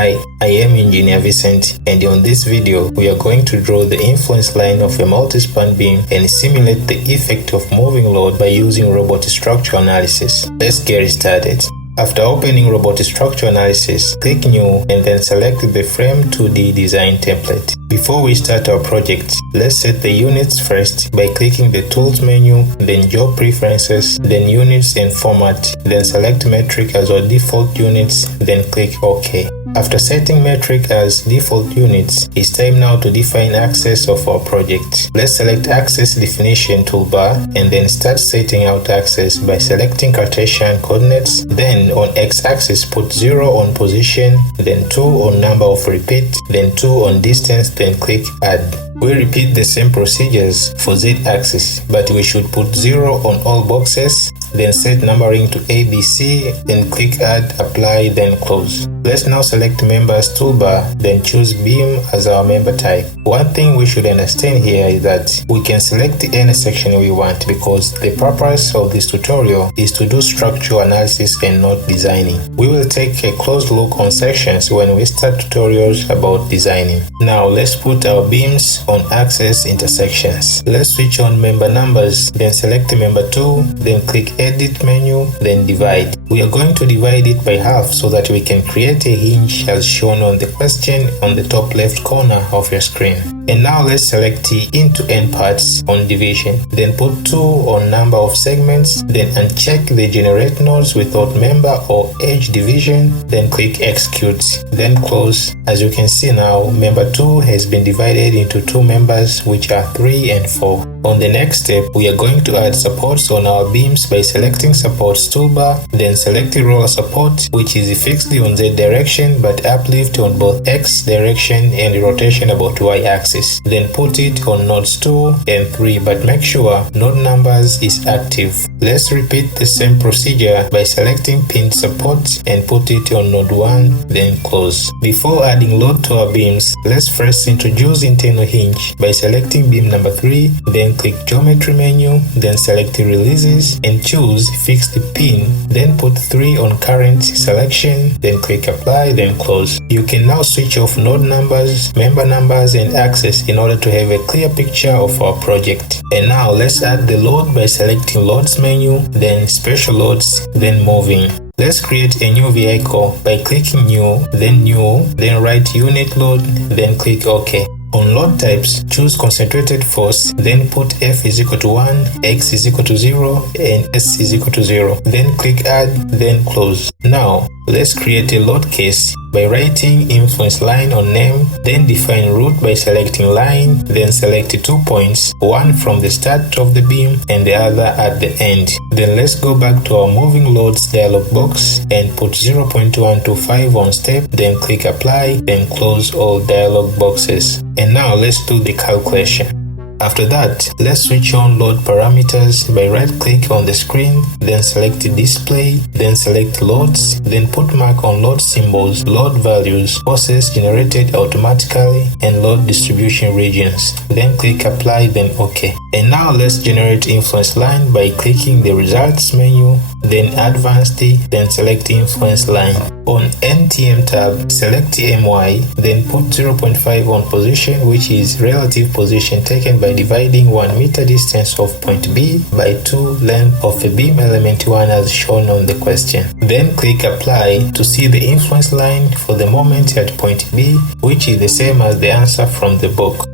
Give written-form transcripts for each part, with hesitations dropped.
Hi, I am Engineer Vincent, and on this video we are going to draw the influence line of a multi-span beam and simulate the effect of moving load by using robot structure analysis. Let's get started. After opening robot structure analysis, click New and then select the Frame 2D design template. Before we start our project, let's set the units first by clicking the Tools menu, then Job Preferences, then Units and Format, then select Metric as our default units, then click OK. After setting metric as default units, it's time now to define axis of our project. Let's select Axis Definition toolbar and then start setting out axis by selecting Cartesian coordinates. Then on x-axis put 0 on position, then 2 on number of repeat, then 2 on distance, then click Add. We repeat the same procedures for z-axis, but we should put 0 on all boxes, then set numbering to ABC, then click Add, Apply, then Close. Let's now select Members toolbar, then choose Beam as our member type. One thing we should understand here is that we can select any section we want because the purpose of this tutorial is to do structural analysis and not designing. We will take a close look on sections when we start tutorials about designing. Now let's put our beams on axis intersections. Let's switch on member numbers, then select member 2, then click Edit menu, then Divide. We are going to divide it by half so that we can create a hinge as shown on the question on the top left corner of your screen. And now let's select the end-to-end parts on division, then put 2 on number of segments, then uncheck the generate nodes without member or edge division, then click execute, then close. As you can see now, member 2 has been divided into 2 members which are 3 and 4. On the next step, we are going to add supports on our beams by selecting Supports toolbar, then select the roller support which is fixed on Z direction but uplift on both X direction and rotation about Y axis. Then put it on nodes 2 and 3, but make sure node numbers is active. Let's repeat the same procedure by selecting pinned support and put it on node 1, then close. Before adding load to our beams, let's first introduce internal hinge by selecting beam number 3, then click Geometry menu, then select Releases and choose Fixed Pin, then put 3 on current selection, then click Apply, then close. You can now switch off node numbers, member numbers and axis in order to have a clear picture of our project. And now let's add the load by selecting Loads menu, then Special Loads, then Moving. Let's create a new vehicle by clicking New, then write Unit Load, then click OK. On load types, choose concentrated force, then put F is equal to 1, X is equal to 0, and S is equal to 0. Then click Add, then close. Now, let's create a load case by writing influence line on name, then define root by selecting line, then select 2 points, one from the start of the beam and the other at the end. Then let's go back to our moving loads dialog box and put 0.125 on step, then click Apply, then close all dialog boxes. And now let's do the calculation. After that, let's switch on load parameters by right-click on the screen, then select Display, then select Loads, then put mark on load symbols, load values, forces generated automatically, and load distribution regions. Then click Apply, then OK. And now let's generate influence line by clicking the Results menu, then Advanced, then select Influence line. On NTM tab, select MY, then put 0.5 on position, which is relative position taken by dividing 1 meter distance of point B by 2 length of a beam element 1 as shown on the question. Then click Apply to see the influence line for the moment at point B, which is the same as the answer from the book.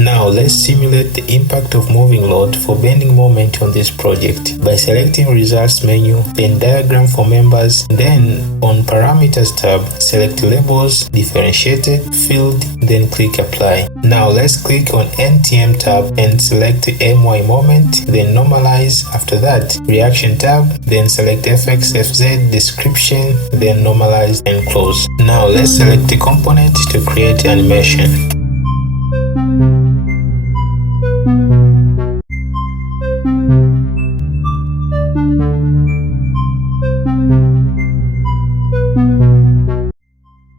Now let's simulate the impact of moving load for bending moment on this project by selecting Results menu, then Diagram for members, then on Parameters tab, select Labels, Differentiated, Field, then click Apply. Now let's click on NTM tab and select MY moment, then Normalize. After that, Reaction tab, then select FX, FZ, Description, then Normalize and close. Now let's select the component to create animation.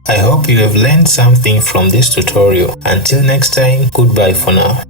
I hope you have learned something from this tutorial. Until next time, goodbye for now.